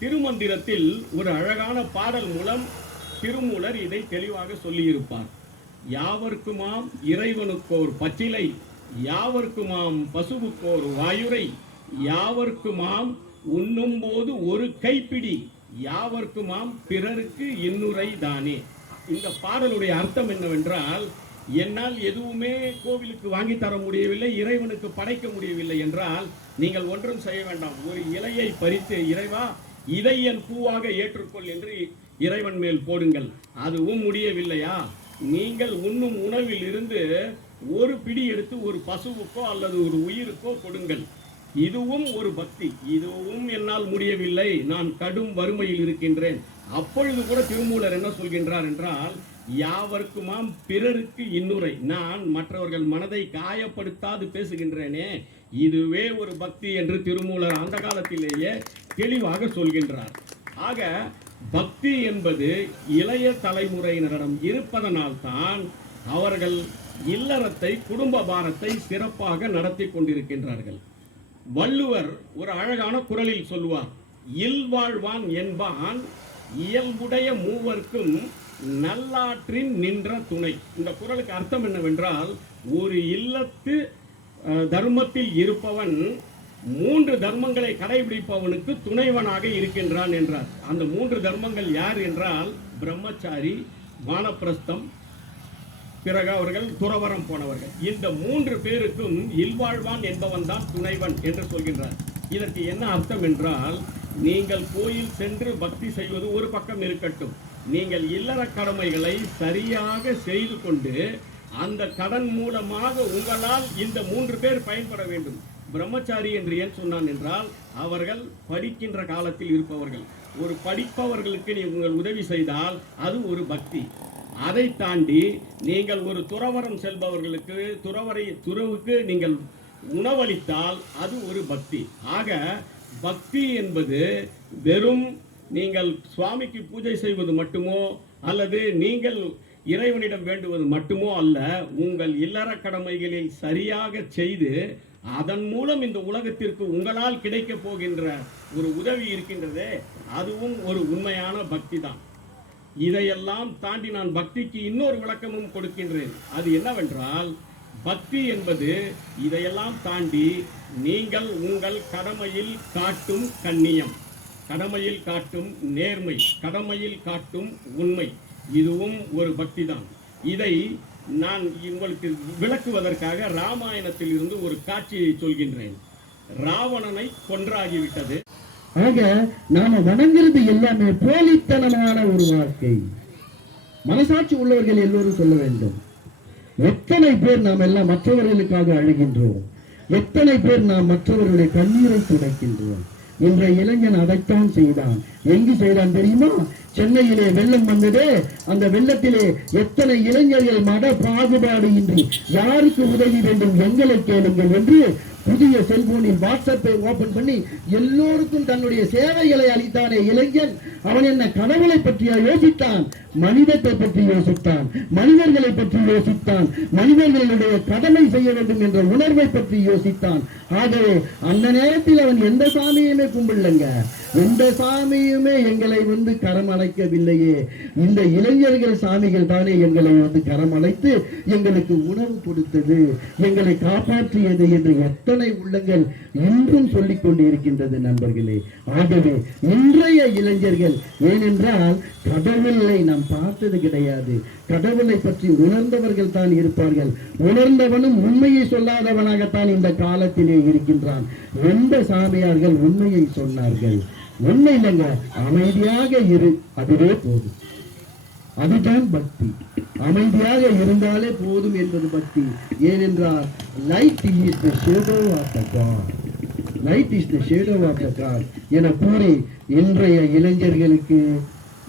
திருமந்திரத்தில் ஒரு அழகான பாடல் மூலம் திருமூலர் இதை தெளிவாக சொல்லியிருப்பார். யாவர்க்குமாம் இறைவனுக்கோர் பச்சிலை யாவர்க்குமாம் பசுவுக்கோர் வாயுரை யாவர்க்குமாம் உண்ணும்போது ஒரு கைப்பிடி யாவர்க்குமாம் பிறருக்கு இன்னுரை தானே. இந்த பாடலுடைய அர்த்தம் என்னவென்றால் என்னால் எதுவுமே கோவிலுக்கு வாங்கி தர முடியவில்லை இறைவனுக்கு படைக்க முடியவில்லை என்றால் நீங்கள் ஒன்றும் செய்ய வேண்டாம். ஒரு இலையை பறித்து இறைவா இதை என் பூவாக ஏற்றுக்கொள் என்று இறைவன் மேல் போடுங்கள். அதுவும் முடியவில்லையா? நீங்கள் உண்ணும் உணவில் இருந்து ஒரு பிடி எடுத்து ஒரு பசுவுக்கோ அல்லது ஒரு உயிருக்கோ கொடுங்கள். இதுவும் ஒரு பக்தி. இதுவும் என்னால் முடியவில்லை. நான் கடும் வறுமையில் இருக்கின்றேன். அப்பொழுது கூட திருமூலர் என்ன சொல்கின்றார் என்றால் யாவருக்குமாம் பிறருக்கு இன்னுரை. நான் மற்றவர்கள் மனதை காயப்படுத்தாது பேசுகின்றேனே. இதுவே ஒரு பக்தி என்று திருமூலர் அந்த காலத்திலேயே தெளிவாக சொல்கின்றார். ஆக பக்தி என்பது இளைய தலைமுறையினரிடம் இருப்பதனால்தான் அவர்கள் இல்லறத்தை குடும்ப பாரத்தை சிறப்பாக நடத்தி கொண்டிருக்கின்றார்கள். வள்ளுவர் ஒரு அழகான குரலில் சொல்லுவார் இல்வாழ்வான் என்பான் இயல்புடைய மூவர்க்கும் நல்லாற்றின் நின்ற துணை. இந்த குரலுக்கு அர்த்தம் என்னவென்றால் ஒரு இல்லத்து தர்மத்தில் இருப்பவன் மூன்று தர்மங்களை கடைபிடிப்பவனுக்கு துணைவனாக இருக்கின்றான் என்றார். அந்த மூன்று தர்மங்கள் யார் என்றால் பிரம்மச்சாரி வானப்பிரஸ்தம் பிறகு அவர்கள் துறவரம் போனவர்கள். இந்த மூன்று பேருக்கும் இல்வாழ்வான் என்பவன் தான் துணைவன் என்று சொல்கின்றார். இதற்கு என்ன அர்த்தம் என்றால் நீங்கள் கோயில் சென்று பக்தி செய்வது ஒரு பக்கம் இருக்கட்டும். நீங்கள் இல்லற கடமைகளை சரியாக செய்து கொண்டு அந்த கடன் மூலமாக உங்களால் இந்த மூன்று பேர் பயன்பட வேண்டும். பிரம்மச்சாரி என்று ஏன் சொன்னான் என்றால் அவர்கள் படிக்கின்ற காலத்தில் இருப்பவர்கள். ஒரு படிப்பவர்களுக்கு நீங்கள் உதவி செய்தால் அது ஒரு பக்தி. அதை தாண்டி நீங்கள் ஒரு துறவரம் செல்பவர்களுக்கு துறவரை துறவுக்கு நீங்கள் உணவளித்தால் அது ஒரு பக்தி. ஆக பக்தி என்பது வெறும் நீங்கள் சுவாமிக்கு பூஜை செய்வது மட்டுமோ அல்லது நீங்கள் இறைவனிடம் வேண்டுவது மட்டுமோ அல்ல உங்கள் இல்லற கடமைகளில் சரியாக செய்து அதன் மூலம் இந்த உலகத்திற்கு உங்களால் கிடைக்கப் போகின்ற ஒரு உதவி இருக்கின்றதே அதுவும் ஒரு உண்மையான பக்தி தான் இதையெல்லாம் தாண்டி நான் பக்திக்கு இன்னொரு விளக்கமும் கொடுக்கின்றேன். அது என்னவென்றால் பக்தி என்பது இதையெல்லாம் தாண்டி நீங்கள் உங்கள் கடமையில் காட்டும் கண்ணியம். கடமையில் காட்டும் நேர்மை. கடமையில் காட்டும் உண்மை. இதுவும் ஒரு பக்தி தான் இதை நான் உங்களுக்கு விளக்குவதற்காக ராமாயணத்தில் இருந்து ஒரு காட்சியை சொல்கின்றேன். ராவணனை கொன்றாகிவிட்டது. ஆக நாம வணங்குறது எல்லாமே போலித்தனமான ஒரு வாழ்க்கை. மனசாட்சி உள்ளவர்கள் எல்லோரும் சொல்ல வேண்டும். எத்தனை பேர் நாம் எல்லாம் மற்றவர்களுக்காக அழுகின்றோம்? எத்தனை பேர் நாம் மற்றவர்களுடைய கண்ணீரை துடைக்கின்றோம்? என்ற இளைஞன் அதைத்தான் செய்தான். எங்கு செய்தான் தெரியுமா? சென்னையிலே வெள்ளம் வந்ததே. அந்த வெள்ளத்திலே எத்தனை இளைஞர்கள் மத பாகுபாடு இன்றி யாருக்கு உதவி வேண்டும் எங்களை கேளுங்கள் என்று புதிய செல்போனில் வாட்ஸ்அப்பை ஓபன் பண்ணி எல்லோருக்கும் தன்னுடைய சேவைகளை அளித்தானே இளைஞன். அவன் என்ன கடவுளை பற்றியா யோசித்தான்? மனிதத்தை பற்றி யோசித்தான். மனிதர்களை பற்றி யோசித்தான். மனிதர்களுடைய கடமை செய்ய வேண்டும் என்ற உணர்வை பற்றி யோசித்தான். ஆகவே அந்த நேரத்தில் அவன் எந்த சாமியுமே கும்பிடலங்க. எந்த சாமியும் எங்களை வந்து கரம் அழைக்கவில்லையே இந்த இளைஞர்கள் சாமிகள் தானே எங்களை வந்து கரம் அழைத்து எங்களுக்கு உணவு கொடுத்தது எங்களை காப்பாற்றியது என்று எத்தனை உள்ளங்கள் இன்றும் சொல்லிக் கொண்டிருக்கின்றது நண்பர்களே. ஆகவே இன்றைய இளைஞர்கள் ஏனென்றால் கடவுளை நாம் பார்த்தது கிடையாது. கடவுளை பற்றி உணர்ந்தவர்கள் தான் இருப்பார்கள். உணர்ந்தவனும் உண்மையை சொல்லாதவனாகத்தான் இந்த காலத்திலே இருக்கின்றான். எந்த சாமியார்கள் உண்மையை சொன்னார்கள்? ஒண்ணு இல்லைங்க. அமைதியாக இரு. அதுவே போதும். அதுதான் பக்தி. அமைதியாக இருந்தாலே போதும் என்பது பக்தி. ஏனென்றால் light is the shadow of the god light is the shadow of the god என கூறி இன்றைய இளைஞர்களுக்கு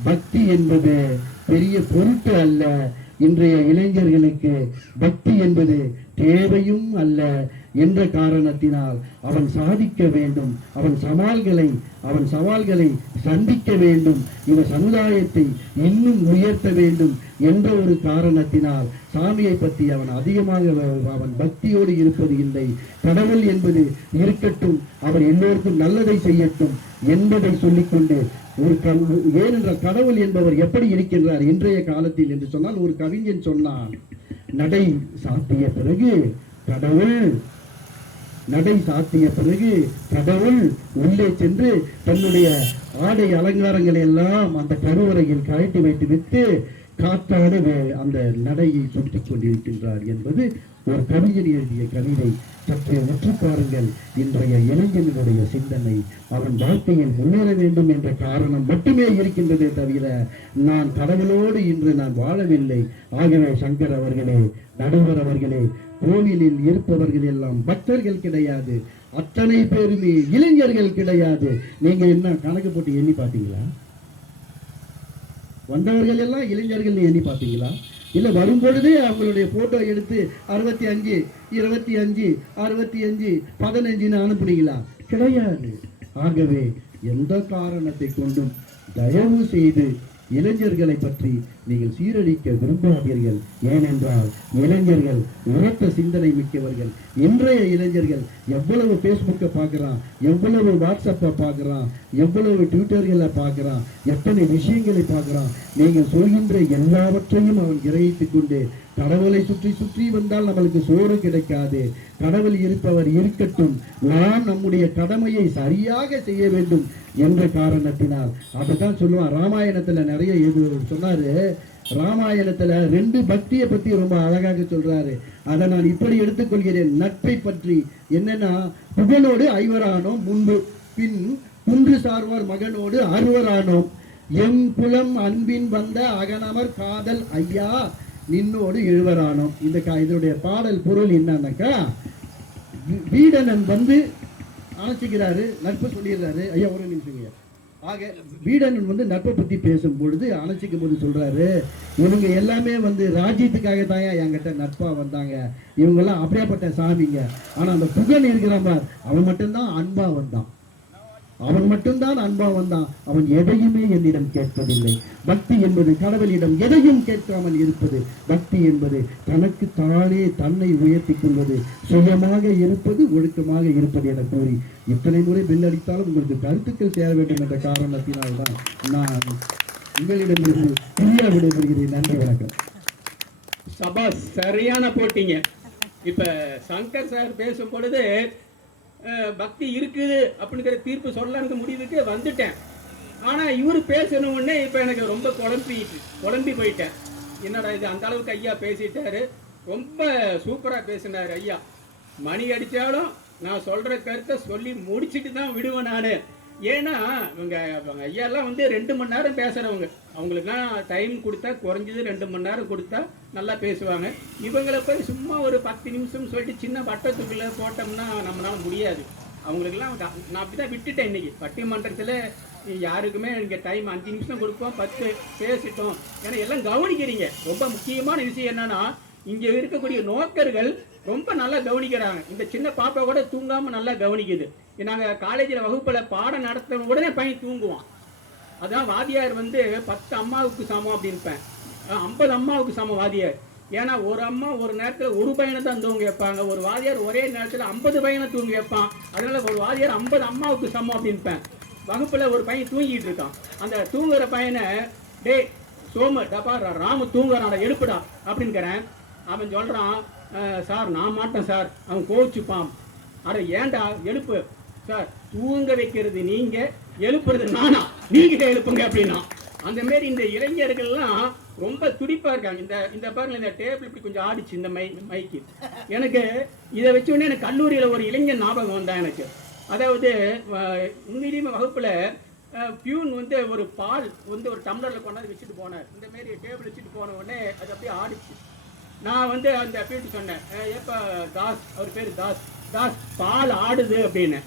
பக்தி என்பது பெரிய பொருட்டு அல்ல. இன்றைய இளைஞர்களுக்கு பக்தி என்பது தேவையும் அல்ல. என்ற காரணத்தினால் அவன் சாதிக்க வேண்டும் அவன் சவால்களை அவன் சவால்களை சந்திக்க வேண்டும் இந்த சமுதாயத்தை இன்னும் உயர்த்த வேண்டும் என்ற ஒரு காரணத்தினால் சாமியை பற்றி அவன் அதிகமாக அவன் பக்தியோடு இருப்பது இல்லை. கடவுள் என்பது இருக்கட்டும் அவர் எல்லோருக்கும் நல்லதை செய்யட்டும் என்பதை சொல்லிக்கொண்டு ஒரு க- ஏனென்றால் கடவுள் என்பவர் எப்படி இருக்கின்றார் இன்றைய காலத்தில் என்று சொன்னால் ஒரு கவிஞன் சொன்னான் நடை சாத்திய பிறகு கடவுள் நடை சாத்திய பிறகு கடவுள் உள்ளே சென்று தன்னுடைய ஆடை அலங்காரங்களை எல்லாம் அந்த கருவறையில் கழட்டி வைத்து விட்டு காற்றாடு அந்த நடையை சுற்றிக் கொண்டிருக்கின்றார் என்பது ஒரு கவிஞன் எழுதிய கவிதை. சற்று உற்று பாருங்கள் இன்றைய இளைஞனுடைய சிந்தனை. அவன் வாழ்க்கையில் முன்னேற வேண்டும் என்ற காரணம் மட்டுமே இருக்கின்றதே தவிர நான் கடவுளோடு இன்று நான் வாழவில்லை. ஆகவே சங்கர் அவர்களே நடுவர் அவர்களே கோவிலில் இருப்பவர்கள் எல்லாம் பக்தர்கள் கிடையாது. அத்தனை பேருமே இளைஞர்கள் கிடையாது. நீங்க என்ன கணக்கு போட்டு எண்ணி பார்த்தீங்களா? வந்தவர்கள் எல்லாம் இளைஞர்கள் எண்ணி பார்த்தீங்களா? இல்ல வரும் பொழுதே அவங்களுடைய போட்டோ எடுத்து அறுபத்தி அஞ்சு இருபத்தி அஞ்சு அறுபத்தி அஞ்சு பதினஞ்சுன்னு அனுப்புனீங்களா? கிடையாது. ஆகவே எந்த காரணத்தை கொண்டும் தயவு செய்து இளைஞர்களை பற்றி நீங்கள் சீரழிக்க விரும்பாதீர்கள். ஏனென்றால் இளைஞர்கள் உரத்த சிந்தனை மிக்கவர்கள். இன்றைய இளைஞர்கள் எவ்வளவு ஃபேஸ்புக்கை பார்க்குறான் எவ்வளவு வாட்ஸ்அப்பை பார்க்குறான் எவ்வளவு ட்விட்டர்களை பார்க்குறான் எத்தனை விஷயங்களை பார்க்குறான். நீங்கள் சொல்கின்ற எல்லாவற்றையும் அவன் கிரகித்து கொண்டு கடவுளை சுற்றி சுற்றி வந்தால் நம்மளுக்கு சோறு கிடைக்காது. கடவுள் இருப்பவர் இருக்கட்டும். நாம் நம்முடைய கடமையை சரியாக செய்ய வேண்டும் என்ற காரணத்தினால். அப்படித்தான் சொல்லுவான். ராமாயணத்துல நிறைய இது சொன்னாரு. ராமாயணத்துல ரெண்டு பக்தியை பத்தி ரொம்ப அழகாக சொல்றாரு. அதை நான் இப்படி எடுத்துக்கொள்கிறேன். நட்பை பற்றி. என்னன்னா புகழோடு ஐவரானோம் முன்பு. பின் குன்று சார்வார் மகனோடு அறுவரானோம். எம் குலம் அன்பின் வந்த அகனமர் காதல் ஐயா. நின்னோடு எழுவரானோம். இந்த கா இதனுடைய பாடல் பொருள் என்னன்னாக்கா வீ- வீடனன் வந்து அணைச்சிக்கிறாரு நட்பு சொல்லிடுறாரு. ஐயா ஒரு நிமிஷங்க ஆக வீடனன் வந்து நட்பை பற்றி பேசும் பொழுது அணைச்சிக்கும் போது சொல்கிறாரு இவங்க எல்லாமே வந்து ராஜ்யத்துக்காக தாங்க என்கிட்ட நட்பாக வந்தாங்க. இவங்கெல்லாம் அப்படியாப்பட்ட சாமிங்க. ஆனால் அந்த புகன் இருக்கிறான் அவன் மட்டும்தான் அன்பாக வந்தான். அவன் மட்டும்தான் அன்பா வந்தான். அவன் எதையுமே என்னிடம் கேட்பதில்லை. பக்தி என்பது கடவுளிடம் எதையும் கேட்காமல் இருப்பது. பக்தி என்பது தனக்கு தானே தன்னை உயர்த்தி கொள்வது. சுயமாக இருப்பது ஒழுக்கமாக இருப்பது என கூறி இத்தனை முறை பில் அடித்தாலும் உங்களுக்கு கருத்துக்கள் சேர வேண்டும் என்ற காரணத்தினால்தான் நான் உங்களிடமிருந்து பிரியா விடைபெறுகிறேன். நன்றி வணக்கம். சபா சரியான போட்டிங்க. இப்ப சங்கர் சார் பேசும் பொழுது பக்தி இருக்குது அப்படிங்கிற தீர்ப்பு சொல்லலான்ற முடிவுக்கு வந்துட்டேன். ஆனா இவர் பேசணும் உடனே இப்ப எனக்கு ரொம்ப குழம்பிட்டு குழம்பி போயிட்டேன். என்னடா இது அந்த அளவுக்கு ஐயா பேசிட்டாரு. ரொம்ப சூப்பரா பேசினார் ஐயா. மணி அடிச்சாலும் நான் சொல்ற கருத்தை சொல்லி முடிச்சிட்டு தான் விடுவேன் நானு. ஏன்னா இவங்க அவங்க ஐயாலாம் வந்து ரெண்டு மணி நேரம் பேசுகிறவங்க அவங்களுக்குலாம் டைம் கொடுத்தா குறைஞ்சது ரெண்டு மணி நேரம் கொடுத்தா நல்லா பேசுவாங்க. இவங்கள போய் சும்மா ஒரு பத்து நிமிஷம் சொல்லிட்டு சின்ன வட்டத்துக்குள்ள போட்டோம்னா நம்மளால முடியாது. அவங்களுக்குலாம் நான் அப்படி தான் விட்டுட்டேன் இன்னைக்கு. பட்டிமன்றத்தில் யாருக்குமே இங்கே டைம் அஞ்சு நிமிஷம் கொடுப்போம் பத்து பேசிட்டோம். ஏன்னா எல்லாம் கவனிக்கிறீங்க. ரொம்ப முக்கியமான விஷயம் என்னன்னா இங்கே இருக்கக்கூடிய நோக்கர்கள் ரொம்ப நல்லா கவனிக்கிறாங்க. இந்த சின்ன பாப்பா கூட தூங்காமல் நல்லா கவனிக்குது. நாங்கள் காலேஜில் வகுப்பில் பாடம் நடத்தின உடனே பையன் தூங்குவான். அதான் வாதியார் வந்து பத்து அம்மாவுக்கு சமம் அப்படின்ப்பேன் ஐம்பது அம்மாவுக்கு சமம் வாதியார். ஏன்னா ஒரு அம்மா ஒரு நேரத்தில் ஒரு பையனை தான் தூங்க வைப்பாங்க. ஒரு வாதியார் ஒரே நேரத்தில் ஐம்பது பையனை தூங்க வைப்பான். அதனால ஒரு வாதியார் ஐம்பது அம்மாவுக்கு சமம் அப்படின்பேன் வகுப்பில் ஒரு பையன் தூங்கிட்டு இருக்கான். அந்த தூங்குற பையனை டே சோமு டப்பா ராமு தூங்குறான் எழுப்புடா அப்படின்னுக்கிறேன். அவன் சொல்கிறான் சார் நான் மாட்டேன் சார். அவன் கோவிச்சுப்பான். அட ஏன்டா எழுப்பு. சார் தூங்க வைக்கிறது நீங்க எழுப்புறது நானா? நீங்க எழுப்புங்க அப்படின்னா. அந்த மாதிரி இந்த இளைஞர்கள்லாம் ரொம்ப துடிப்பா இருக்காங்க. இந்த இந்த பாருங்க இந்த டேபிள் இப்படி கொஞ்சம் ஆடிச்சு இந்த மை மைக்கு எனக்கு இதை வச்ச உடனே எனக்கு கல்லூரியில் ஒரு இளைஞன் ஞாபகம் வந்தான் எனக்கு. அதாவது உண்மையிலேயுமே வகுப்பில் பியூன் வந்து ஒரு பால் வந்து ஒரு டம்ளரில் கொண்டாந்து வச்சுட்டு போனார். இந்த மாரி டேபிள் வச்சுட்டு போன உடனே அது அப்படியே ஆடிச்சு. நான் வந்து அந்த பீட்டு சொன்னேன். எப்போ ஏப்பா தாஸ் அவர் பேர் தாஸ். தாஸ் பால் ஆடுது அப்படின்னு.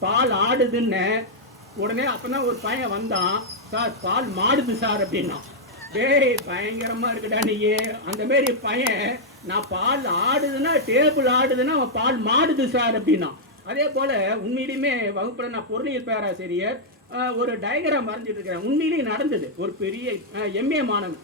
பால் ஆடுதுன்னு உடனே அப்பதான் ஒரு பையன் வந்தான். சார் பால் மாடுது சார் அப்படின்னா. டேய் பயங்கரமா இருக்குடா நீ அந்த மாரி பையன் நான் பால் ஆடுதுன்னா டேபிள் ஆடுதுன்னா அவன் பால் மாடுது சார் அப்படின்னா. அதே போல உண்மையிலுமே வகுப்புல நான் பொருளியல் பேராசிரியர் ஆஹ், ஒரு டயக்ராம் வரைஞ்சிட்டு இருக்கிறேன். உண்மையிலேயே நடந்தது. ஒரு பெரிய எம்ஏ மாணவன்.